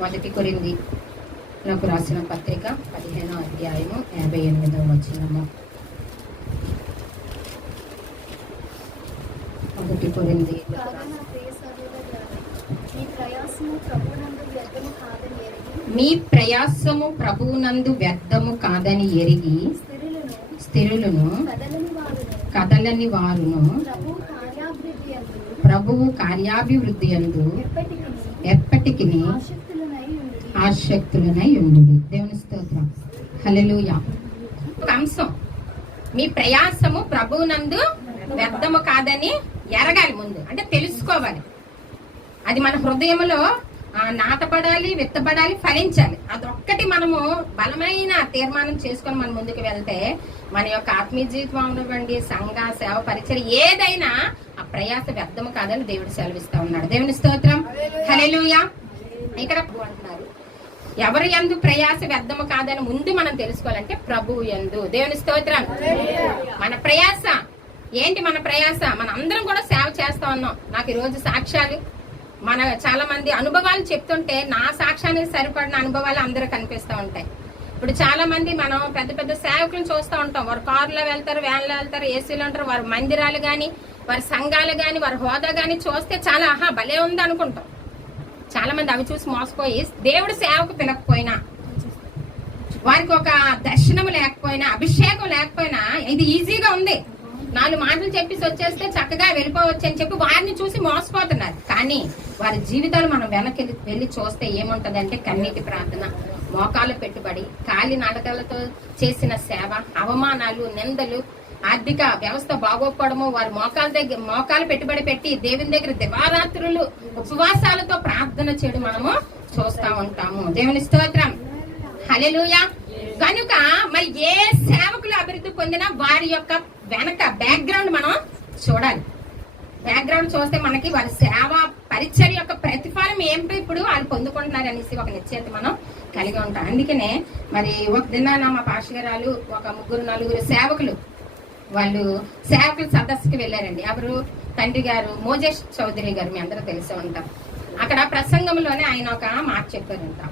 మొదటి కొరింథీయులకు రాసిన పత్రిక 15వ అధ్యాయము 58వ వచనము. మొదటి కొరింథీయులకు మీ ప్రయాసము ప్రభువునందు వ్యర్థము కాదని ఎరిగి స్థిరులను కదలని వారును ప్రభువు కార్యాభివృద్ధి యందు ఎప్పటికీ ఆసక్తులనై ఉండుడి. దేవుని స్తోత్రం. హల్లెలూయా. అంశం, మీ ప్రయాసము ప్రభువునందు వ్యర్థము కాదని ఎరగాలి. ముందు అంటే తెలుసుకోవాలి. అది మన హృదయంలో నాటపడాలి, విత్తబడాలి, ఫలించాలి. అదొక్కటి మనము బలమైన తీర్మానం చేసుకొని మనం ముందుకు వెళ్తే మన యొక్క ఆత్మీయ జీవితం అవనివ్వండి, సంఘ సేవ పరిచయం ఏదైనా ఆ ప్రయాస వ్యర్థము కాదని దేవుడు సెలవిస్తా ఉన్నాడు. దేవుని స్తోత్రం. హల్లెలూయా. ఇక్కడ అంటున్నారు, ఎవరి యందు ప్రయాస వ్యర్థము కాదని ముందు మనం తెలుసుకోవాలంటే ప్రభువు యందు. దేవుని స్తోత్రం. మన ప్రయాస ఏంటి? మన ప్రయాస మన అందరం కూడా సేవ చేస్తా ఉన్నాం. నాకు ఈరోజు సాక్ష్యాలు, మన చాలా మంది అనుభవాలు చెప్తుంటే నా సాక్ష్యానికి సరిపడిన అనుభవాలు అందరూ కనిపిస్తూ ఉంటాయి. ఇప్పుడు చాలా మంది మనం పెద్ద పెద్ద సేవకులను చూస్తూ ఉంటాం. వారు కారులో వెళ్తారు, వ్యాన్లో వెళ్తారు, ఏసీలో ఉంటారు. వారి మందిరాలు గాని, వారి సంఘాలు గాని, వారి హోదా గాని చూస్తే చాలా భలే ఉంది అనుకుంటాం. చాలా మంది అవి చూసి మోసపోయి దేవుడు సేవకు పిలకపోయినా, వారికి ఒక దర్శనం లేకపోయినా, అభిషేకం లేకపోయినా ఇది ఈజీగా ఉంది, 4 మాటలు చెప్పేసి వచ్చేస్తే చక్కగా వెళ్ళిపోవచ్చు అని చెప్పి వారిని చూసి మోసపోతున్నారు. కానీ వారి జీవితాలు మనం వెనక్కి వెళ్ళి చూస్తే ఏముంటదంటే కన్నీటి ప్రార్థన, మోకాలు పెట్టుబడి, కాలి నాటకాలతో చేసిన సేవ, అవమానాలు, నిందలు, ఆర్థిక వ్యవస్థ బాగోకపోవడము, వారి మోకాలు పెట్టుబడి పెట్టి దేవుని దగ్గర దివారాత్రులు ఉపవాసాలతో ప్రార్థన చేయడం మనము చూస్తా ఉంటాము. దేవుని స్తోత్రం. హల్లెలూయా. కనుక మరి ఏ సేవకులు అభివృద్ధి పొందినా వారి యొక్క వెనక బ్యాక్గ్రౌండ్ మనం చూడాలి. బ్యాక్గ్రౌండ్ చూస్తే మనకి వారి సేవ పరిచర్య యొక్క ప్రతిఫలం ఏంటో ఇప్పుడు వాళ్ళు పొందుకుంటున్నారు అనేసి ఒక నిశ్చయిత మనం కలిగి ఉంటాం. అందుకనే మరి ఒక దినాన మా పాస్టరాలు ఒక 3-4 సేవకులు వాళ్ళు సేవకుల సదస్సుకి వెళ్ళారండి. ఎవరు? తండ్రి గారు మోజేష్ చౌదరి గారు, మీ అందరూ తెలిసే ఉంటాం. అక్కడ ప్రసంగంలోనే ఆయన ఒక మాట చెప్పారంట.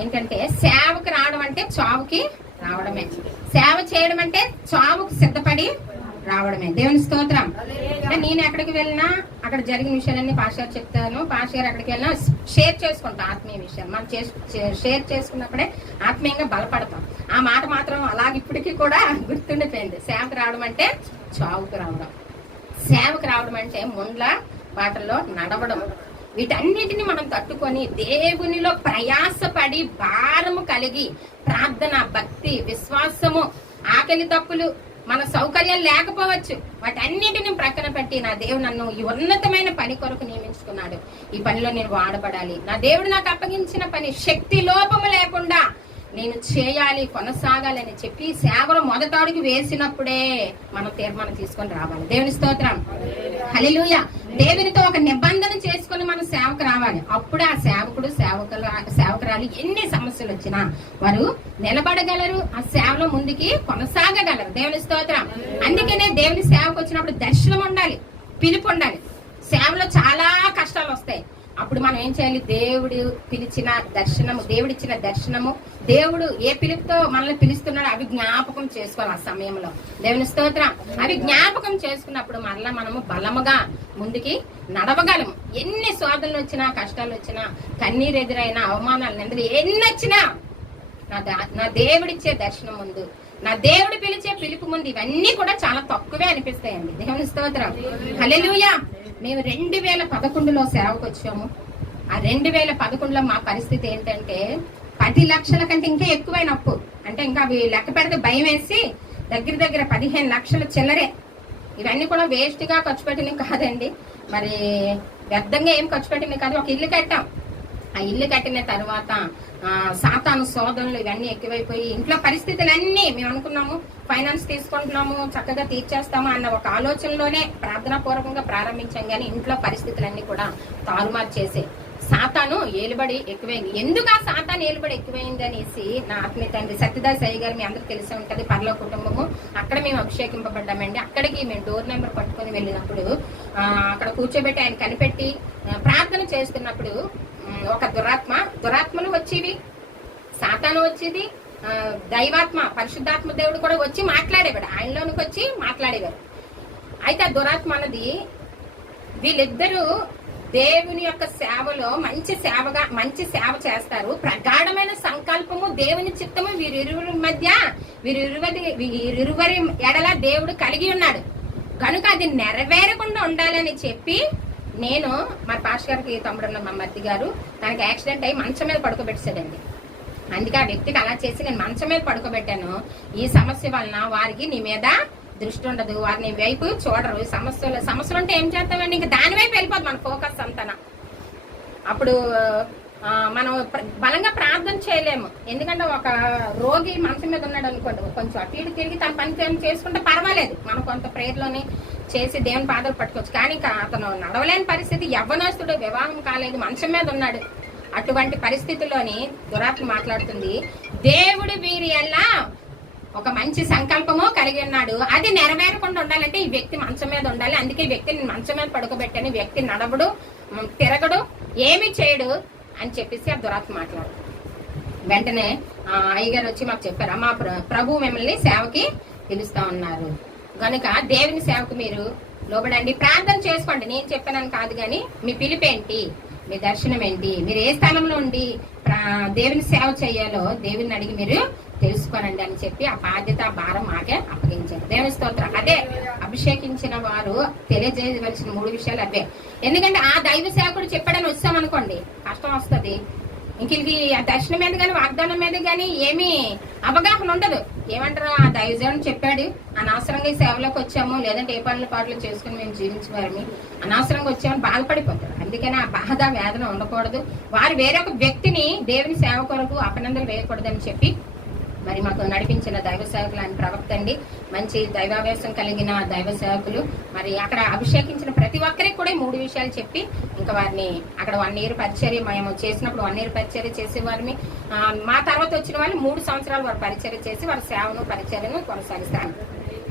ఏంటంటే సేవకు రావడం అంటే చావుకి రావడమే, సేవ చేయడం అంటే చావుకు సిద్ధపడి రావడమే. దేవుని స్తోత్రం. నేను ఎక్కడికి వెళ్ళినా అక్కడ జరిగిన విషయాలన్నీ పాస్టర్ చెప్తాను. పాస్టర్ ఎక్కడికి వెళ్ళినా షేర్ చేసుకుంటాం ఆత్మీయ విషయాలు. మనం షేర్ చేసుకున్నప్పుడే ఆత్మీయంగా బలపడతాం. ఆ మాట మాత్రం అలాగే ఇప్పటికీ కూడా గుర్తుండిపోయింది. సేవకు రావడం అంటే చావుకు రావడం, సేవకు రావడం అంటే ముండ్ల బాటల్లో నడవడం. వీటన్నిటిని మనం తట్టుకొని దేవునిలో ప్రయాసపడి భారము కలిగి ప్రార్థన, భక్తి, విశ్వాసము, ఆకలి తప్పులు, మన సౌకర్యాలు లేకపోవచ్చు, వాటన్నిటిని ప్రక్కన పెట్టి నా దేవుడు నన్ను ఈ ఉన్నతమైన పని కొరకు నియమించుకున్నాడు, ఈ పనిలో నేను వాడబడాలి, నా దేవుడు నాకు అప్పగించిన పని శక్తి లోపము లేకుండా నేను చేయాలి, కొనసాగాలని చెప్పి సేవలో మొదటడుగు వేసినప్పుడే మనం తీర్మానం తీసుకొని రావాలి. దేవుని స్తోత్రం. హల్లెలూయా. దేవునితో ఒక నిబంధన చేసుకుని మనం సేవకు రావాలి. అప్పుడు ఆ సేవకుడు సేవకురాలు ఎన్ని సమస్యలు వచ్చినా వారు నిలబడగలరు, ఆ సేవలో ముందుకి కొనసాగగలరు. దేవుని స్తోత్రం. అందుకనే దేవుని సేవకు వచ్చినప్పుడు దర్శనం ఉండాలి, పిలుపు ఉండాలి. సేవలో చాలా కష్టాలు వస్తాయి. అప్పుడు మనం ఏం చేయాలి? దేవుడు పిలిచిన దర్శనము, దేవుడిచ్చిన దర్శనము, దేవుడు ఏ పిలుపుతో మనల్ని పిలుస్తున్నాడో అవి జ్ఞాపకం చేసుకోవాలి. ఆ సమయంలో దేవుని స్తోత్రం. అవి జ్ఞాపకం చేసుకున్నప్పుడు మరలా మనము బలముగా ముందుకి నడవగలము. ఎన్ని శోధనలు వచ్చినా, కష్టాలు వచ్చినా, కన్నీరు ఎదురైనా, అవమానాలు, నిందలు ఎన్ని వచ్చినా నా దేవుడిచ్చే దర్శనం ముందు, నా దేవుడు పిలిచే పిలుపు ముందు ఇవన్నీ కూడా చాలా తక్కువే అనిపిస్తాయండి. దేవుని స్తోత్రం. హల్లెలూయా. మేము 2011లో సేవకు వచ్చాము. ఆ 2011లో మా పరిస్థితి ఏంటంటే 10 లక్షల కంటే ఇంకా ఎక్కువైన అప్పు. అంటే ఇంకా అవి లెక్క పెడితే భయం వేసి దగ్గర 15 లక్షల చిల్లరే. ఇవన్నీ కూడా వేస్ట్ గా ఖర్చు పెట్టినవి కాదండి, మరి వ్యర్థంగా ఏం ఖర్చు పెట్టినవి కాదు. ఒక ఇల్లు కట్టాం. ఆ ఇల్లు కట్టిన తర్వాత సాతాను శోధనలు ఇవన్నీ ఎక్కువైపోయి ఇంట్లో పరిస్థితులన్నీ మేము అనుకున్నాము ఫైనాన్స్ తీసుకుంటున్నాము, చక్కగా తీర్చేస్తాము అన్న ఒక ఆలోచనలోనే ప్రార్థనా పూర్వకంగా ప్రారంభించాం. కానీ ఇంట్లో పరిస్థితులన్నీ కూడా తారుమారు చేసే సాతాను ఏలుబడి ఎక్కువైంది. ఎందుకు ఆ సాతాను ఏలుబడి ఎక్కువైంది అనేసి నా ఆత్మీయ తండ్రి సత్యదాస్ అయ్య గారు మీ అందరికి తెలిసే ఉంటది, పరలోక కుటుంబము. అక్కడ మేము అభిషేకింపబడ్డామండి. అక్కడికి మేము డోర్ నెంబర్ పట్టుకొని వెళ్ళినప్పుడు అక్కడ కూర్చోబెట్టి ఆయన కనిపెట్టి ప్రార్థన చేస్తున్నప్పుడు ఒక దురాత్మలు వచ్చేవి, సాతాను వచ్చేది, దైవాత్మ పరిశుద్ధాత్మ దేవుడు కూడా వచ్చి మాట్లాడేవాడు, ఆయనలోనికి వచ్చి మాట్లాడేవారు. అయితే ఆ దురాత్మ అన్నది వీళ్ళిద్దరూ దేవుని యొక్క సేవలో మంచి సేవ చేస్తారు. ప్రగాఢమైన సంకల్పము, దేవుని చిత్తము వీరిరువురి మధ్య వీరిరువరి ఎడల దేవుడు కలిగి ఉన్నాడు కనుక అది నెరవేరకుండా ఉండాలని చెప్పి నేను మా పాస్టర్ గారికి తమ్ముడున్న మా మర్ది గారు తనకి యాక్సిడెంట్ అయ్యి మంచం మీద పడుకోబెట్టాడండి. అందుకే ఆ వ్యక్తికి అలా చేసి నేను మంచం మీద పడుకోబెట్టాను. ఈ సమస్య వలన వారికి నీ మీద దృష్టి ఉండదు, వారిని వైపు చూడరు. సమస్యలు ఉంటే ఏం చేస్తామండి, ఇంకా దాని వైపు వెళ్ళిపోదు మన ఫోకస్ అంతా. అప్పుడు మనం బలంగా ప్రార్థన చేయలేము. ఎందుకంటే ఒక రోగి మంచం మీద ఉన్నాడు అనుకోండి, కొంచెం అటు ఇటు తిరిగి తన పని చేసుకుంటే పర్వాలేదు, మనం కొంత ప్రేయర్లోని చేసి దేవుని పాదాలు పట్టుకోవచ్చు. కానీ అతను నడవలేని పరిస్థితి, యవ్వనస్తుడు, వివాహం కాలేదు, మంచం మీద ఉన్నాడు. అటువంటి పరిస్థితుల్లోని దురాత్మ మాట్లాడుతుంది, దేవుడు వీరి ఎలా ఒక మంచి సంకల్పము కలిగి ఉన్నాడు, అది నెరవేరకుండా ఉండాలంటే ఈ వ్యక్తి మంచం మీద ఉండాలి. అందుకే ఈ వ్యక్తిని మంచం మీద పడుకోబెట్టాను, వ్యక్తి నడవడు, తిరగడు, ఏమి చేయడు అని చెప్పేసి ఆ దురాత్మ మాట్లాడు. వెంటనే అయ్యగారు వచ్చి మాకు చెప్పారు, మా ప్రభు మిమ్మల్ని సేవకి పిలుస్తా ఉన్నారు కనుక దేవుని సేవకు మీరు లోబడండి, ప్రార్థన చేసుకోండి. నేను చెప్పానని కాదు, కానీ మీ పిలుపేంటి, మీ దర్శనం ఏంటి, మీరు ఏ స్థలంలో ఉండి దేవుని సేవ చేయాలో దేవుని అడిగి మీరు తెలుసుకోనండి అని చెప్పి ఆ బాధ్యత భారం మాకే అప్పగించారు. దేవుని స్తోత్రం. అదే అభిషేకించిన వారు తెలియజేయవలసిన 3 విషయాలు అవే. ఎందుకంటే ఆ దైవ సేవకుడు చెప్పాడని వచ్చామనుకోండి కష్టం వస్తుంది. ఇంక ఆ దర్శనం మీద కానీ వాగ్దానం మీద కానీ ఏమీ అవగాహన ఉండదు. ఏమంటారు, ఆ దైవజనం చెప్పాడు, అనవసరంగా ఈ సేవలోకి వచ్చాము, లేదంటే ఏ పనుల పాటలు చేసుకుని మేము జీవించేవారని అనవసరంగా వచ్చామని బాధపడిపోతారు. అందుకని ఆ బాధ వేదన ఉండకూడదు. వారు వేరొక వ్యక్తిని దేవుని సేవ కొరకు అపనందలు వేయకూడదని చెప్పి మరి మాకు నడిపించిన దైవ సేవకులు ఆయన ప్రవక్త అండి, మంచి దైవావేశం కలిగిన దైవ సేవకులు. మరి అక్కడ అభిషేకించిన ప్రతి ఒక్కరికి కూడా 3 విషయాలు చెప్పి ఇంకా వారిని అక్కడ 1 year పరిచర్య మేము చేసినప్పుడు 1 year పరిచర్య చేసేవారిని. మా తర్వాత వచ్చిన వాళ్ళు 3 సంవత్సరాలు వారు పరిచర్య చేసి వారి సేవను పరిచర్యను కొనసాగిస్తాను.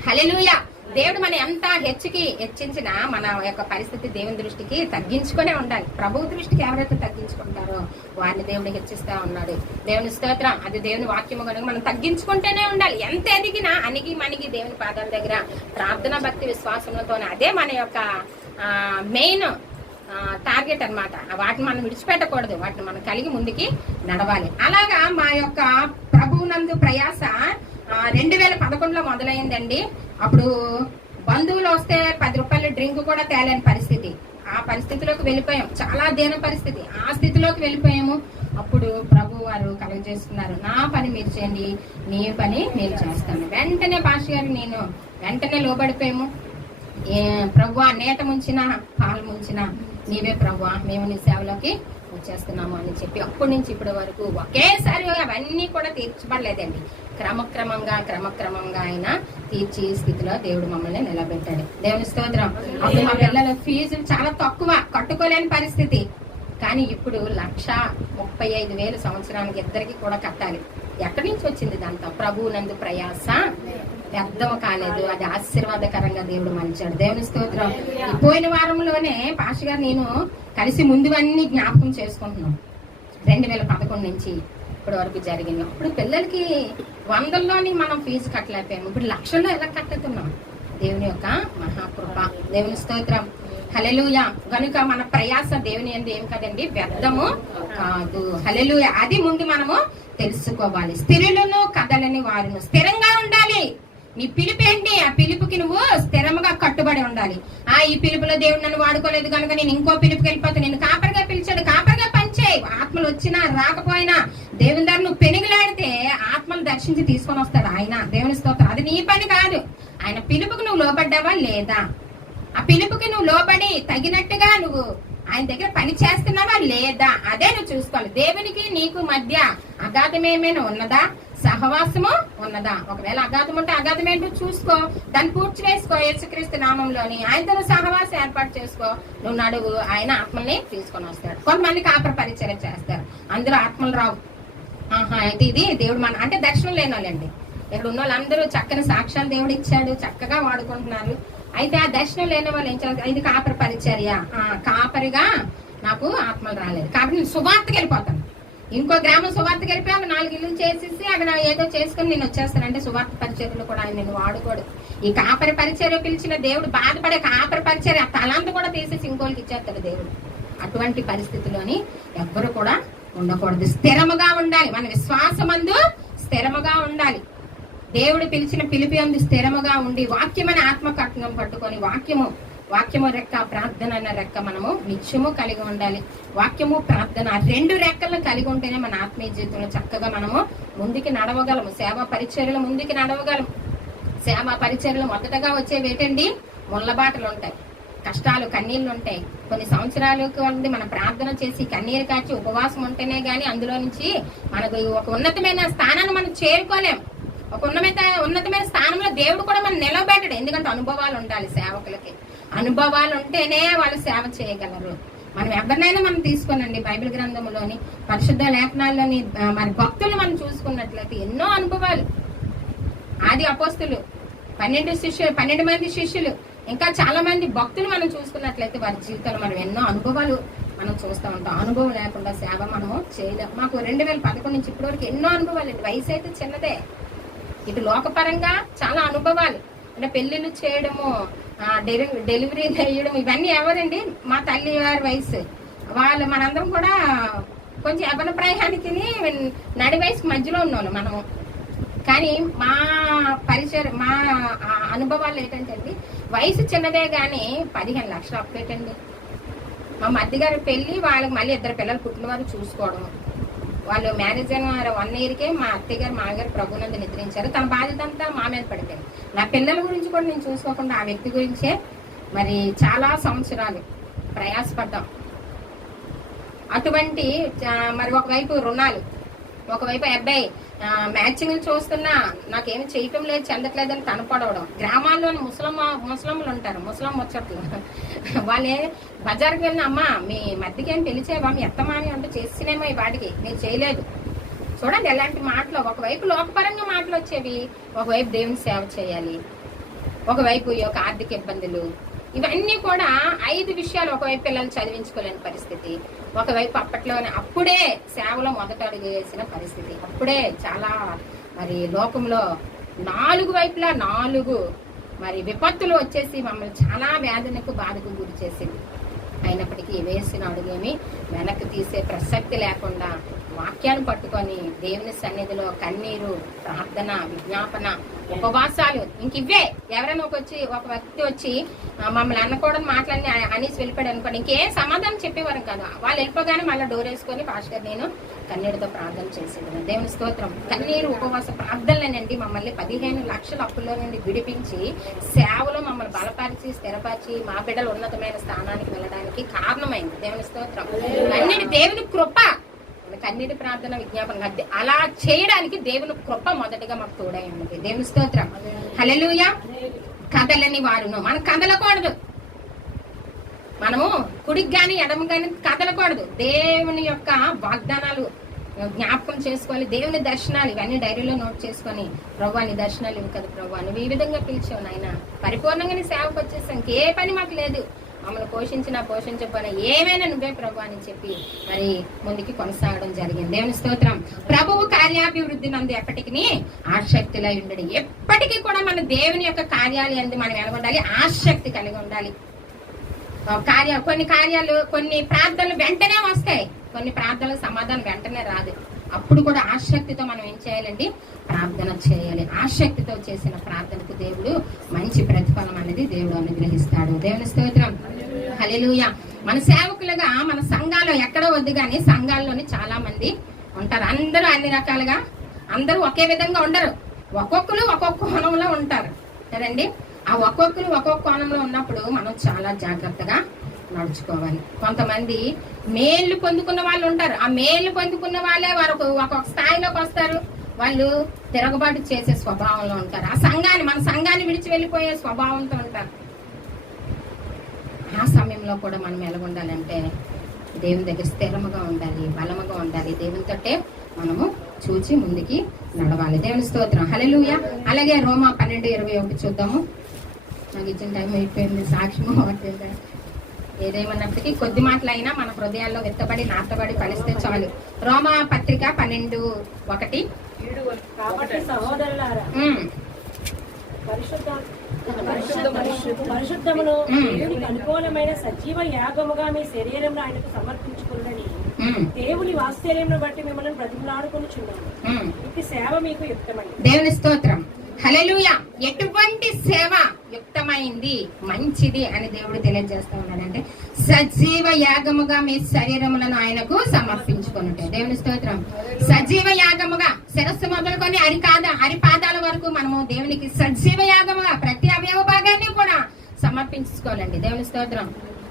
హల్లెలూయా. దేవుడు మన ఎంత హెచ్చించినా మన యొక్క పరిస్థితి దేవుని దృష్టికి తగ్గించుకునే ఉండాలి. ప్రభు దృష్టికి ఎవరైతే తగ్గించుకుంటారో వారిని దేవుడు హెచ్చిస్తా ఉన్నాడు. దేవుని స్తోత్రం. అది దేవుని వాక్యము కనుక మనం తగ్గించుకుంటూనే ఉండాలి. ఎంత ఎదిగినా అణిగి దేవుని పాదాల దగ్గర ప్రార్థన, భక్తి, విశ్వాసంతోనే అదే మన యొక్క మెయిన్ టార్గెట్ అన్నమాట. వాటిని మనం విడిచిపెట్టకూడదు, వాటిని మనం కలిగి ముందుకి నడవాలి. అలాగా మా యొక్క ప్రభువునందు ప్రయాస 2011లో మొదలైందండి. అప్పుడు బంధువులు వస్తే 10 రూపాయల డ్రింక్ కూడా తేలేని పరిస్థితి. ఆ పరిస్థితిలోకి వెళ్ళిపోయాం, చాలా దీన పరిస్థితి. ఆ స్థితిలోకి వెళ్ళిపోయాము. అప్పుడు ప్రభు వారు కలుగజేస్తున్నారు, నా పని మీరు చేయండి, నీ పని నేను చేస్తాను. వెంటనే పాస్టర్ గారు నేను వెంటనే లోబడిపోయాము. ప్రభు నేత ముంచిన పాలు ముంచిన నీవే ప్రభు, మేము నీ సేవలోకి వచ్చేస్తున్నాము అని చెప్పి అప్పటి నుంచి ఇప్పటి వరకు ఒకేసారి అవన్నీ కూడా తీర్చబడలేదండి. క్రమక్రమంగా ఆయన తీర్చి స్థితిలో దేవుడు మమ్మల్ని నిలబెట్టాడు. దేవుని స్తోత్రం. అప్పుడు మా పిల్లల ఫీజులు చాలా తక్కువ, కట్టుకోలేని పరిస్థితి. కానీ ఇప్పుడు 1,35,000 సంవత్సరానికి ఇద్దరికి కూడా కట్టాలి. ఎక్కడి నుంచి వచ్చింది ఇదంతా? ప్రభువు నందు ప్రయాస వ్యర్థం కాలేదు, అది ఆశీర్వాదకరంగా దేవుడు మలిచాడు. దేవుని స్తోత్రం. పోయిన వారంలోనే పాస్టర్ గారు నేను కలిసి ముందువన్నీ జ్ఞాపకం చేసుకుంటున్నాం. 2011 నుంచి ఇప్పటి వరకు జరిగింది. అప్పుడు పిల్లలకి 100లోని మనం ఫీజు కట్టలేకపోయాము, ఇప్పుడు 1,00,000లో ఎలా కట్టుతున్నాం? దేవుని యొక్క మహాకృప. దేవుని స్తోత్రం. హల్లెలూయా. కనుక మన ప్రయాస దేవుని యందు ఏం కదండి, వ్యర్థము కాదు. హల్లెలూయా. అది ముందు మనము తెలుసుకోవాలి. స్థిరులను కదలని వారును స్థిరంగా ఉండాలి. నీ పిలుపు ఏంటి? ఆ పిలుపుకి నువ్వు స్థిరముగా కట్టుబడి ఉండాలి. ఈ పిలుపులో దేవుడు నన్ను వాడుకోలేదు కనుక నేను ఇంకో పిలుపుకి వెళ్ళిపోతాను. నేను కాపరిగా పిలిచాడు, కాపరిగా పనిచేయి. ఆత్మలు వచ్చినా రాకపోయినా దేవుని దగ్గర నువ్వు పెనుగులాడితే ఆత్మలు దర్శించి తీసుకొని వస్తాడు ఆయన. దేవుని స్తోత్రం. అది నీ పని కాదు. ఆయన పిలుపుకి నువ్వు లోబడ్డావా లేదా? ఆ పిలుపుకి నువ్వు లోబడి తగినట్టుగా నువ్వు ఆయన దగ్గర పని చేస్తున్నావా లేదా? అదే నువ్వు చూసుకోవాలి. దేవునికి నీకు మధ్య అగాధం ఏమైనా ఉన్నదా? సహవాసము ఉన్నదా? ఒకవేళ అగాధం ఉంటే అగాధం ఏంటో చూసుకో, దాన్ని పూర్తి చేసుకో. యేసుక్రీస్తు నామంలోని ఆయనతో సహవాసం ఏర్పాటు చేసుకో. నువ్వు నడువు, ఆయన ఆత్మల్ని తీసుకొని వస్తాడు. కొంతమంది కాపర పరిచర్య చేస్తారు, అందులో ఆత్మలు రావు. అయితే ఇది దేవుడు అంటే దర్శనం లేని వాళ్ళండి. ఇక్కడ ఉన్న వాళ్ళందరూ చక్కని సాక్ష్యాలు దేవుడు ఇచ్చాడు, చక్కగా వాడుకుంటున్నారు. అయితే ఆ దర్శనం లేని వాళ్ళు ఏం చేస్తారు? ఇది కాపరి పరిచర్య. కాపరిగా నాకు ఆత్మలు రాలేదు కాబట్టి నేను సువార్తకి వెళ్ళిపోతాను. ఇంకో గ్రామం సువార్తకి వెళ్ళిపోయి అక్కడ 4 ఇల్లు చేసేసి అక్కడ ఏదో చేసుకుని నేను వచ్చేస్తాను. అంటే సువార్త పరిచర్యలు కూడా ఆయన నేను వాడుకోడు. ఈ కాపరి పరిచర్య పిలిచిన దేవుడు బాధపడే కాపరి పరిచర్య తలాంత కూడా తీసేసి ఇంకోళ్ళకి ఇచ్చేస్తాడు దేవుడు. అటువంటి పరిస్థితిలోని ఎవ్వరు కూడా ఉండకూడదు. స్థిరముగా ఉండాలి. మన విశ్వాసమందు స్థిరముగా ఉండాలి. దేవుడు పిలిచిన పిలిపి అందు స్థిరముగా ఉండి వాక్యమని ఆత్మకట్నం పట్టుకొని వాక్యము రెక్క, ప్రార్థన అన్న రెక్క మనము నిత్యము కలిగి ఉండాలి. వాక్యము ప్రార్థన 2 రెక్కలను కలిగి ఉంటేనే మన ఆత్మీయ జీవితంలో చక్కగా మనము ముందుకి నడవగలము. సేవా పరిచర్యలు ముందుకి నడవగలము. సేవా పరిచర్యలు మొదటగా వచ్చేవి ఏంటండి? ముళ్ళబాటలు ఉంటాయి, కష్టాలు, కన్నీళ్లు ఉంటాయి. కొన్ని సంవత్సరాలకు మనం ప్రార్థన చేసి కన్నీరు కాచి ఉపవాసం ఉంటేనే గాని అందులో నుంచి మనకు ఒక ఉన్నతమైన స్థానాన్ని మనం చేరుకోలేం. ఒక ఉన్నతమైన స్థానంలో దేవుడు కూడా మనం నిలబెట్టడు. ఎందుకంటే అనుభవాలు ఉండాలి. సేవకులకి అనుభవాలు ఉంటేనే వాళ్ళు సేవ చేయగలరు. మనం ఎవరినైనా మనం తీసుకోనండి, బైబిల్ గ్రంథంలోని పరిశుద్ధ లేఖనాల్లోని మరి భక్తులు మనం చూసుకున్నట్లయితే ఎన్నో అనుభవాలు. ఆది అపోస్తులు 12 మంది శిష్యులు, ఇంకా చాలా మంది భక్తులు మనం చూసుకున్నట్లయితే వారి జీవితంలో మనం ఎన్నో అనుభవాలు మనం చూస్తూ ఉంటాం. అనుభవం లేకుండా సేవ మనము చేయలేం. మాకు 2011 నుంచి ఇప్పటి వరకు ఎన్నో అనుభవాలు. వయసు అయితే చిన్నదే. ఇటు లోకపరంగా చాలా అనుభవాలు. అంటే పెళ్లిళ్ళు చేయడము, డెలివరీ చేయడం, ఇవన్నీ ఎవరండి? మా తల్లి గారి వయసు వాళ్ళు. మనందరం కూడా కొంచెం యవ్వన ప్రాయానికి నడి వయసు మధ్యలో ఉన్నోళ్ళు మనము. కానీ మా అనుభవాలు ఏంటంటే అండి, వయసు చిన్నదే గాని 15 లక్షలు అప్పేటండి. మా మధ్య గారి పెళ్లి, వాళ్ళకి మళ్ళీ 2 పిల్లలు పుట్టిన వారు చూసుకోవడం. వాళ్ళు మ్యారేజ్ అయిన 1 ఇయర్కే మా అత్తయ్య గారు మామగారు ప్రభునందు నిద్రించారు. తన బాధ్యత అంతా మా మీద పడిపోయింది. నా పిల్లల గురించి కూడా నేను చూసుకోకుండా ఆ వ్యక్తి గురించే మరి చాలా సంవత్సరాలు ప్రయాసపడ్డాం. అటువంటి మరి ఒకవైపు రుణాలు, ఒకవైపు అబ్బాయి మ్యాచింగ్ చూస్తున్నా నాకేమి చేయటం లేదు, చెందట్లేదని కనపడవడం. గ్రామాల్లోని ముస్లింలు ఉంటారు, ముస్లిం ముచ్చట్లు. వాళ్ళే బజార్కి వెళ్ళిన, అమ్మ మీ మధ్యకి ఏం పెళ్లి చేయవా, మీ ఎత్తమాని అంటే చేసినేమో ఈ వాటికి నేను చేయలేదు. చూడండి ఎలాంటి మాటలు. ఒకవైపు లోకపరంగా మాటలు వచ్చేవి, ఒకవైపు దేవుని సేవ చేయాలి, ఒకవైపు ఈ యొక్క ఆర్థిక ఇబ్బందులు, ఇవన్నీ కూడా 5 విషయాలు. ఒకవైపు పిల్లలు చదివించుకోలేని పరిస్థితి, ఒకవైపు అప్పుడే సేవలో మొదట అడుగు వేసిన పరిస్థితి, అప్పుడే చాలా మరి లోకంలో 4 వైపులా 4 మరి విపత్తులు వచ్చేసి మమ్మల్ని చాలా వేదనకు, బాధకు గురి చేసింది. అయినప్పటికీ వేసిన అడుగేమి వెనక్కి తీసే ప్రసక్తి లేకుండా వాక్యాన్ని పట్టుకొని దేవుని సన్నిధిలో కన్నీరు, ప్రార్థన, విజ్ఞాపన, ఉపవాసాలు, ఇంక ఇవే. ఎవరైనా ఒక వ్యక్తి వచ్చి మమ్మల్ని అనకూడదు మాట్లాడి అనేసి వెళ్ళిపోయాడు అనుకోండి, ఇంకేం సమాధానం చెప్పేవారు కాదు. వాళ్ళు వెళ్ళిపోగానే మళ్ళీ డోర్ వేసుకొని పాస్టర్ నేను కన్నీరుతో ప్రార్థన చేసేది. దేవుని స్తోత్రం. కన్నీరు, ఉపవాస ప్రార్థనలేనండి మమ్మల్ని 15 లక్షల అప్పుల్లో నుండి విడిపించి సేవలో మమ్మల్ని బలపరిచి, స్థిరపరిచి మా బిడ్డలు ఉన్నతమైన స్థానానికి వెళ్ళడానికి కారణమైంది. దేవుని స్తోత్రం. అన్నిటి దేవుని కృప. కన్నీటి ప్రార్థన, విజ్ఞాపన అలా చేయడానికి దేవుని కృప మొదటిగా మాకు తోడై ఉన్నది. దేవుని స్తోత్రం. హల్లెలూయా. కదలని వారును మనం కదలకూడదు. మనము కుడికి గాని ఎడమ గాని కదలకూడదు. దేవుని యొక్క వాగ్దానాలు జ్ఞాపకం చేసుకోవాలి. దేవుని దర్శనాలు ఇవన్నీ డైరీలో నోట్ చేసుకొని, ప్రభువా నీ దర్శనాలు ఇవి కదా ప్రభువా, నువ్వు ఈ విధంగా పిలిచావు నాయన, పరిపూర్ణంగా నీ సేవకు వచ్చేసాం, ఇంకే పని మాకు లేదు, మమ్మల్ని పోషించకపోయినా ఏమైనా నువ్వే ప్రభు అని చెప్పి మరి ముందుకి కొనసాగడం జరిగింది. దేవుని స్తోత్రం. ప్రభువు కార్యాభివృద్ధి నందు ఎప్పటికీ ఆసక్తిలో ఉండడు. ఎప్పటికీ కూడా మన దేవుని యొక్క కార్యాలు అందు మనం ఎలా ఉండాలి? ఆసక్తి కలిగి ఉండాలి. కొన్ని ప్రార్థనలు వెంటనే వస్తాయి, కొన్ని ప్రార్థనలకు సమాధానం వెంటనే రాదు. అప్పుడు కూడా ఆసక్తితో మనం ఏం చేయాలండి? ప్రార్థన చేయాలి. ఆసక్తితో చేసిన ప్రార్థనకు దేవుడు మంచి ప్రతిఫలం అనేది దేవుడు అనుగ్రహిస్తాడు. దేవుని స్తోత్రం. హల్లెలూయా. మన సేవకులుగా మన సంఘాల్లో ఎక్కడో వద్దు కానీ సంఘాల్లోని చాలా మంది ఉంటారు. అందరూ అన్ని రకాలుగా, అందరూ ఒకే విధంగా ఉండరు. ఒక్కొక్కరు ఒక్కొక్క కోణంలో ఉంటారు కదండి. ఆ ఒక్కొక్కరు ఒక్కొక్క కోణంలో ఉన్నప్పుడు మనం చాలా జాగ్రత్తగా నడుచుకోవాలి. కొంతమంది మేలు పొందుకున్న వాళ్ళు ఉంటారు. ఆ మేలు పొందుకున్న వాళ్ళే వారు ఒక్కొక్క స్థాయిలోకి వస్తారు. వాళ్ళు తిరగబాటు చేసే స్వభావంలో ఉంటారు. మన సంఘాన్ని విడిచి వెళ్ళిపోయే స్వభావంతో ఉంటారు. ఆ సమయంలో కూడా మనం ఎలా ఉండాలంటే దేవుని దగ్గర స్థిరముగా ఉండాలి, బలముగా ఉండాలి. దేవునితోటే మనము చూచి ముందుకి నడవాలి. దేవుని స్తోత్రం. హల్లెలూయా. అలాగే రోమా 12:21 చూద్దాము. నాకు ఇచ్చిన టైం అయిపోయింది. సాక్ష్యము ఏదేమన్నప్పటికీ కొద్ది మాటలైనా మన హృదయాల్లో విత్తబడి నాటబడి ఫలిస్తే చాలు. రోమా పత్రిక 12:1. కాబట్టి సహోదరులారా, పరిశుద్ధమును దేవునికి అనుకూలమైన సజీవ యాగముగా మీ శరీరంలో ఆయనకు సమర్పించుకున్నది దేవుని వాత్సల్యమును బట్టి మిమ్మల్ని బ్రతిమలాడుకొనుచున్నాము. ఇట్టి సేవ మీకు యుక్తమైంది. దేవుని స్తోత్రం. హల్లెలూయా. ఎటువంటి సేవ యుక్తమైంది, మంచిది అని దేవుడు తెలియజేస్తా ఉన్నాడంటే సజీవ యాగముగా మీ శరీరములను ఆయనకు సమర్పించుకున్నట్టే. దేవుని స్తోత్రం. సజీవ యాగముగా శిరస్సు మొదలుకొని అరిపాదాల వరకు మనము దేవునికి సజీవ యాగముగా ప్రతి అవయవ భాగాన్ని కూడా సమర్పించుకోవాలండి. దేవుని స్తోత్రం.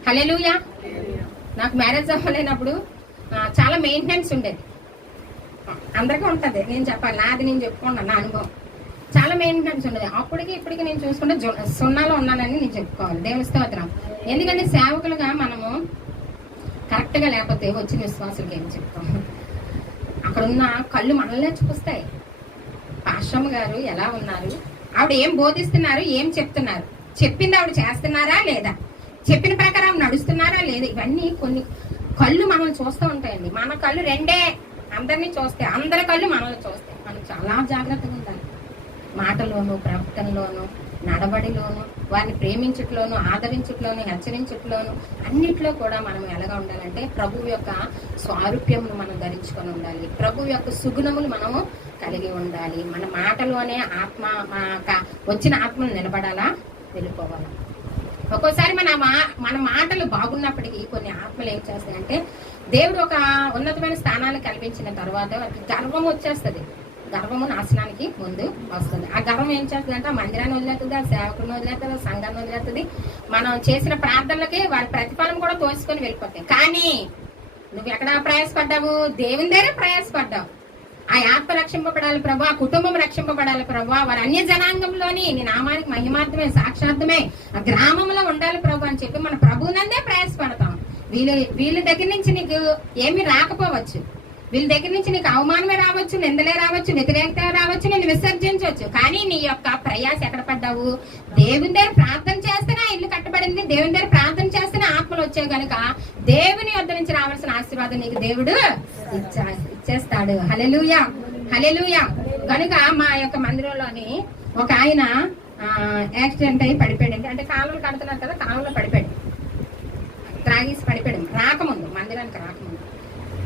హల్లెలూయా. నాకు మ్యారేజ్ అవ్వలేనప్పుడు చాలా మెయింటెనెన్స్ ఉండేది. అందరికీ ఉంటది, నేను చెప్పాలి, నాది నేను చెప్పుకున్నాను, నా అనుభవం. చాలా మెయింటెనెన్స్ ఉండదు. అప్పటికి ఇప్పటికి నేను చూసుకుంటే సున్నాలో ఉన్నానని నేను చెప్పుకోవాలి. దేవుని స్తోత్రం. ఎందుకంటే సేవకులుగా మనము కరెక్ట్ గా లేకపోతే వచ్చిన విశ్వాసులకి ఏం చెప్తాం? అక్కడ ఉన్న కళ్ళు మనల్నే చూపిస్తాయి. పాశ్రమ గారు ఎలా ఉన్నారు, ఆవిడ ఏం బోధిస్తున్నారు, ఏం చెప్తున్నారు, చెప్పింది ఆవిడ చేస్తున్నారా లేదా, చెప్పిన ప్రకారం నడుస్తున్నారా లేదా, ఇవన్నీ కొన్ని కళ్ళు మనల్ని చూస్తూ ఉంటాయండి. మన కళ్ళు రెండే, అందరినీ చూస్తాయి, అందరి కళ్ళు మనల్ని చూస్తాయి. మనం చాలా జాగ్రత్తగా ఉండాలి. మాటలోను, ప్రవర్తనలోను, నడబడిలోను, వారిని ప్రేమించుట్లోను, ఆదరించుట్లోను, హెచ్చరించుట్లోను, అన్నిట్లో కూడా మనం ఎలాగా ఉండాలంటే ప్రభువు యొక్క స్వారూప్యమును మనం ధరించుకొని ఉండాలి. ప్రభువు యొక్క సుగుణములు మనము కలిగి ఉండాలి. మన మాటలోనే ఆత్మ, వచ్చిన ఆత్మను నిలబడాలా, వెళ్ళిపోవాలా. ఒక్కోసారి మన మాటలు బాగున్నప్పటికీ కొన్ని ఆత్మలు ఏం చేస్తాయంటే దేవుడు ఒక ఉన్నతమైన స్థానాన్ని కల్పించిన తర్వాత వారికి గర్వం వచ్చేస్తుంది. గర్వము నాశనానికి ముందు వస్తుంది. ఆ గర్వం ఏం చేస్తుంది అంటే ఆ మందిరాన్ని వదిలేస్తుంది, ఆ సేవకులను వదిలేస్తుంది, ఆ సంఘాన్ని వదిలేస్తుంది. మనం చేసిన ప్రార్థనలకి వారి ప్రతిఫలం కూడా తోసుకొని వెళ్ళిపోతాయి. కానీ నువ్వు ఎక్కడ ప్రయాసపడ్డావు? దేవుని దగ్గర ప్రయాసపడ్డావు. ఆ ఆత్మ రక్షింపబడాలి ప్రభు, ఆ కుటుంబం రక్షింపబడాలి ప్రభు, వారి అన్య జనాంగంలోని నీ నామానికి మహిమార్థమే, సాక్షార్థమే ఆ గ్రామంలో ఉండాలి ప్రభు అని చెప్పి మన ప్రభువునందే ప్రయాసపడతాం. వీళ్ళ దగ్గర నుంచి నీకు ఏమి రాకపోవచ్చు, వీళ్ళ దగ్గర నుంచి నీకు అవమానమే రావచ్చు, నిందలే రావచ్చు, వ్యతిరేకత రావచ్చు, నేను విసర్జించవచ్చు. కానీ నీ యొక్క ప్రయాస ఎక్కడ పడ్డావు? దేవుని దగ్గర ప్రార్థన చేస్తేనే ఇల్లు కట్టబడింది, దేవుని దగ్గర ప్రార్థన చేస్తేనే ఆత్మలు వచ్చాయి కనుక దేవుని వద్ద నుంచి రావాల్సిన ఆశీర్వాదం నీకు దేవుడు ఇచ్చేస్తాడు. హల్లెలూయా, హల్లెలూయా. కనుక మా యొక్క మందిరంలోని ఒక ఆయన యాక్సిడెంట్ అయ్యి పడిపోయాడు. అంటే కాలువలు కడుతున్నారు కదా, కాలువలో పడిపోయాడు, త్రాగేసి పడిపోయాడు. రాకముందు, మందిరానికి రాకముందు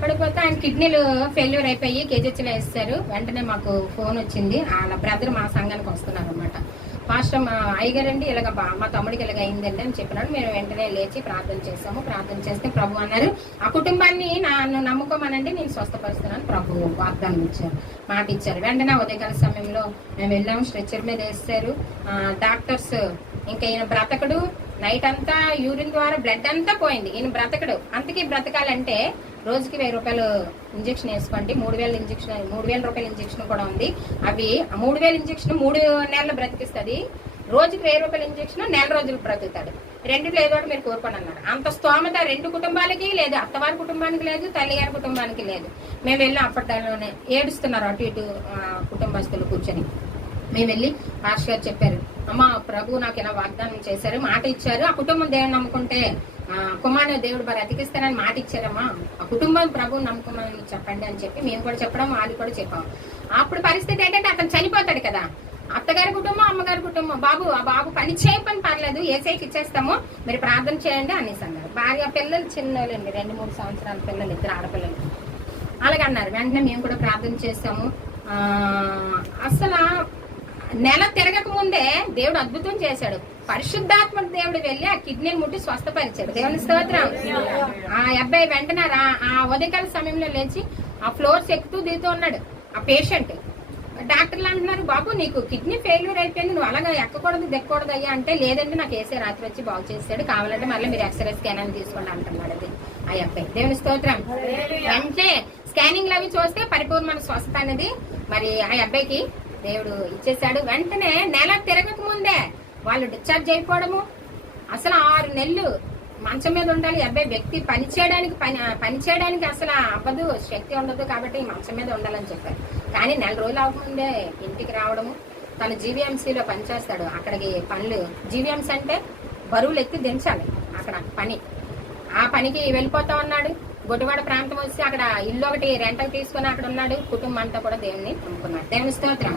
పడిపోతే ఆయన కిడ్నీలు ఫెయిల్యూర్ అయిపోయి కేజీహెచ్లో వేస్తారు. వెంటనే మాకు ఫోన్ వచ్చింది, వాళ్ళ బ్రదర్ మా సంఘానికి వస్తున్నారు అనమాట. పాస్టర్ అయ్యగారండి ఇలాగ మా తమ్ముడికి ఇలాగ అయిందండి అని చెప్పినాడు. మేము వెంటనే లేచి ప్రార్థన చేసాము. ప్రార్థన చేస్తే ప్రభు అన్నారు, ఆ కుటుంబాన్ని నన్ను నమ్ముకోమనండి, నేను స్వస్థపరుస్తున్నాను. ప్రభు వాగ్దానం ఇచ్చారు, మాట ఇచ్చారు. వెంటనే ఉదయకాల సమయంలో మేము వెళ్ళాము, స్ట్రెచ్చర్ మీద వేస్తారు. డాక్టర్స్ ఇంకా ఈయన బ్రతకడు, నైట్ అంతా యూరిన్ ద్వారా బ్లడ్ అంతా పోయింది, ఈయన బ్రతకడు. అంతకీ బ్రతకాలంటే రోజుకి 1000 రూపాయలు ఇంజక్షన్ వేసుకోండి. 3000 రూపాయల ఇంజక్షన్ కూడా ఉంది. అవి 3000 ఇంజక్షన్ 3 నెలలు బ్రతికిస్తుంది. రోజుకి 1000 రూపాయల ఇంజక్షన్ నెల రోజులు బ్రతుకుతాడు. రెండిట్లో ఏదో ఒకటి మీరు కోరుకోండి అన్నారు. అంత స్తోమత 2 కుటుంబాలకి లేదు, అత్తవారి కుటుంబానికి లేదు, తల్లిగారి కుటుంబానికి లేదు. మేము వెళ్ళి అప్పట్లోనే ఏడుస్తున్నారు అటు ఇటు కుటుంబస్తులు కూర్చొని. మేము వెళ్ళి పాస్టర్ గారు చెప్పారు, అమ్మ ప్రభు నాకు ఇలా వాగ్దానం చేశారు, మాట ఇచ్చారు, ఆ కుటుంబం దేవుని నమ్ముకుంటే కుమారుని దేవుడు బ్రతికిస్తానని మాట ఇచ్చారమ్మా, ఆ కుటుంబం ప్రభువు నమ్ముకోమని చెప్పండి అని చెప్పి మేము కూడా చెప్పడం, వాళ్ళు కూడా చెప్పాము. అప్పుడు పరిస్థితి ఏంటంటే అతను చనిపోతాడు కదా, అత్తగారి కుటుంబం, అమ్మగారి కుటుంబం, ఆ బాబు పని చేయని పర్లేదు, ఏసైకి ఇచ్చేస్తాము, మీరు ప్రార్థన చేయండి అనేసి అన్నారు. భార్య పిల్లలు చిన్నోళ్ళండి, 2-3 సంవత్సరాల పిల్లలు, 2 ఆడపిల్లలు. అలాగే అన్నారు. వెంటనే మేము కూడా ప్రార్థన చేస్తాము. అసలు నెల తిరగక ముందే దేవుడు అద్భుతం చేశాడు. పరిశుద్ధాత్మ దేవుడు వెళ్ళి ఆ కిడ్నీని ముట్టి స్వస్థపరిచాడు. దేవుని స్తోత్రం. ఆ అబ్బాయి వెంటనే ఆ ఉదయకాల సమయంలో లేచి ఆ ఫ్లోర్స్ ఎక్కుతూ దిగుతూ ఉన్నాడు ఆ పేషెంట్. డాక్టర్లు అంటున్నారు, బాబు నీకు కిడ్నీ ఫెయిల్యూర్ అయిపోయింది, నువ్వు అలాగా ఎక్కకూడదు దిక్కకూడదు అయ్యా అంటే, లేదంటే నాకు ఏసే రాత్రి వచ్చి బాగు చేశాడు, కావాలంటే మళ్ళీ మీరు ఎక్స్రే స్కాన్ అని తీసుకోండి అంటున్నాడు అది ఆ అబ్బాయి. దేవుని స్తోత్రం. వెంటనే స్కానింగ్ అవి చూస్తే పరిపూర్ణ స్వస్థత అనేది మరి ఆ అబ్బాయికి దేవుడు ఇచ్చేసాడు. వెంటనే నెల తిరగక ముందే వాళ్ళు డిశ్చార్జ్ అయిపోవడము. అసలు 6 నెలలు మంచం మీద ఉండాలి అబ్బాయి వ్యక్తి, పని చేయడానికి అసలు అవ్వదు, శక్తి ఉండదు, కాబట్టి మంచం మీద ఉండాలని చెప్పారు. కానీ 4 రోజులు అవ్వకముందే ఇంటికి రావడము. తను జీవీఎంసీలో పనిచేస్తాడు. అక్కడికి పనులు, జీవీఎంసీ అంటే బరువులు ఎత్తి దించాలి అక్కడ పని. ఆ పనికి వెళ్ళిపోతా ఉన్నాడు. గొడ్డువాడ ప్రాంతం వచ్చి అక్కడ ఇల్లు ఒకటి రెంటకు తీసుకుని అక్కడ ఉన్నాడు. కుటుంబం అంతా కూడా దేవుని నమ్ముకున్నాడు. దేవుని స్తోత్రం.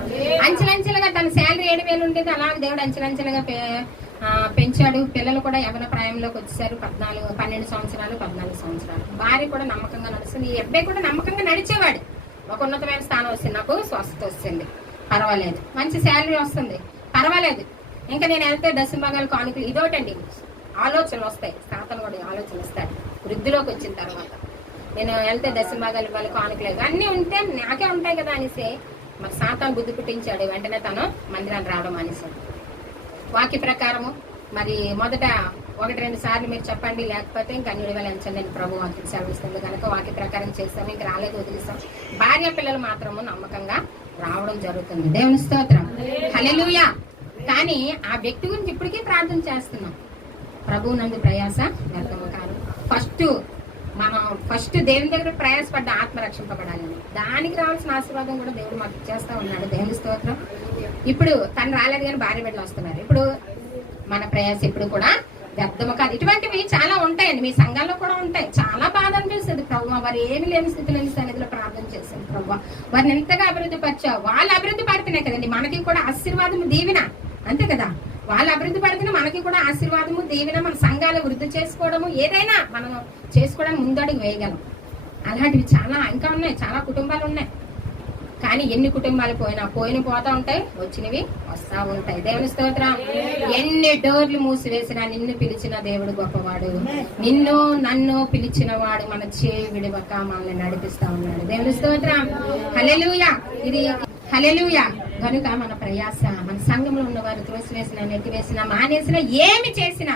అంచెలంచెలుగా తన శాలరీ 7,000 ఉండేది. అలాగే దేవుడు అంచెలంచెలుగా పెంచాడు. పిల్లలు కూడా యవ్వన ప్రాయంలోకి వచ్చేసారు. 12 సంవత్సరాలు 14 సంవత్సరాలు. భార్య కూడా నమ్మకంగా నడుస్తుంది. ఈ అబ్బాయి కూడా నమ్మకంగా నడిచేవాడు. ఒక ఉన్నతమైన స్థానం వస్తుంది. నాకు స్వస్థత వస్తుంది, పర్వాలేదు. మంచి శాలరీ వస్తుంది, పర్వాలేదు. ఇంకా నేను వెళ్తే దశంభాగాలు కానుకలు ఇదోటండి ఆలోచనలు వస్తాయి. సాతాను కూడా ఆలోచనలు వస్తాయి వృద్ధిలోకి వచ్చిన తర్వాత. నేను వెళ్తే దశంభాగాలు ఇవ్వాలి, కానుకలు అన్నీ ఉంటే నాకే ఉంటాయి కదా అనేసి మరి సాతాను బుద్ధి పుట్టించాడు. వెంటనే తను మందిరాన్ని రావడం అనేసాడు. వాక్య ప్రకారము మరి మొదట 1-2 సార్లు మీరు చెప్పండి, లేకపోతే ఇంకా అన్ని వెళ్ళంచండి అని ప్రభు వాక్యం సెలవిస్తుంది కనుక వాక్య ప్రకారం చేస్తాము. ఇంకా రాలేదు, వదిలిస్తాం. భార్య పిల్లలు మాత్రము నమ్మకంగా రావడం జరుగుతుంది. దేవుని స్తోత్రం. హల్లెలూయా. కానీ ఆ వ్యక్తి గురించి ఇప్పటికీ ప్రార్థన చేస్తున్నాం. ప్రభువు నందు ప్రయాస వ్యర్థము కాదు. ఫస్ట్ దేవుని దగ్గర ప్రయాసపడ్డ ఆత్మ రక్షింపబడాలని, దానికి రావాల్సిన ఆశీర్వాదం కూడా దేవుడు మాకు ఇచ్చేస్తా ఉన్నాడు. దేవుని స్తోత్రం. ఇప్పుడు తను రాలేదు కానీ భార్య బిడ్డలు వస్తున్నారు. ఇప్పుడు మన ప్రయాస ఇప్పుడు కూడా వ్యర్థము కాదు. ఇటువంటివి చాలా ఉంటాయండి, మీ సంఘాల్లో కూడా ఉంటాయి. చాలా బాధ అనిపిస్తుంది. ప్రభు వారు ఏమి లేని స్థితిలో సన్నిధిలో ప్రార్థన చేశారు. ప్రభు వారిని ఎంతగా అభివృద్ధి పరిచావు. వాళ్ళు అభివృద్ధి పడుతున్నాయి కదండి, మనకి కూడా ఆశీర్వాదము దీవెన, అంతే కదా. వాళ్ళు అభివృద్ధి పడితే మనకి కూడా ఆశీర్వాదము దీవెన. మన సంఘాలు వృద్ధి చేసుకోవడము ఏదైనా మనం చేసుకోవడానికి ముందడుగు వేయగలం. అలాంటివి చాలా ఇంకా ఉన్నాయి, చాలా కుటుంబాలు ఉన్నాయి. కానీ ఎన్ని కుటుంబాలు పోతా ఉంటాయి, వచ్చినవి వస్తా ఉంటాయి. దేవుని స్తోత్రం. ఎన్ని డోర్లు మూసివేసినా నిన్ను పిలిచిన దేవుడు గొప్పవాడు. నిన్ను నన్ను పిలిచిన వాడు మన చేయి విడివక మనల్ని నడిపిస్తా ఉన్నాడు. దేవుని స్తోత్రం. హల్లెలూయా. ఇది హల్లెలూయా. కనుక మన ప్రయాస, మన సంఘంలో ఉన్నవారు త్రోసివేసినా, నెట్టివేసినా, మానేసినా, ఏమి చేసినా,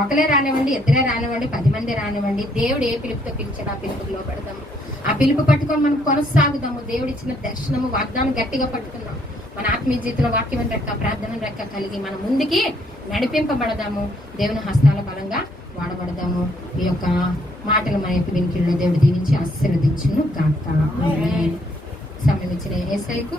ఒకరే రానివ్వండి, ఇద్దరే రానివ్వండి, 10 మంది రానివ్వండి, దేవుడు ఏ పిలుపుతో పిలిచాడు ఆ పిలుపుకి లోపడదాము. ఆ పిలుపు పట్టుకొని మనం కొనసాగుదాము. దేవుడు ఇచ్చిన దర్శనము వాగ్దానం గట్టిగా పట్టుకుందాం. మన ఆత్మీయ జీవితంలో వాక్యం రెక్క, ప్రార్థన రెక్క కలిగి మనం ముందుకి నడిపింపబడదాము. దేవుని హస్తాల బలంగా వాడబడదాము. ఈ యొక్క మాటలు మన యొక్క వినికిడిలో దేవుడు దీవించి ఆశీర్వదించును గాక. సమయం ఇచ్చిన యేసయ్యకు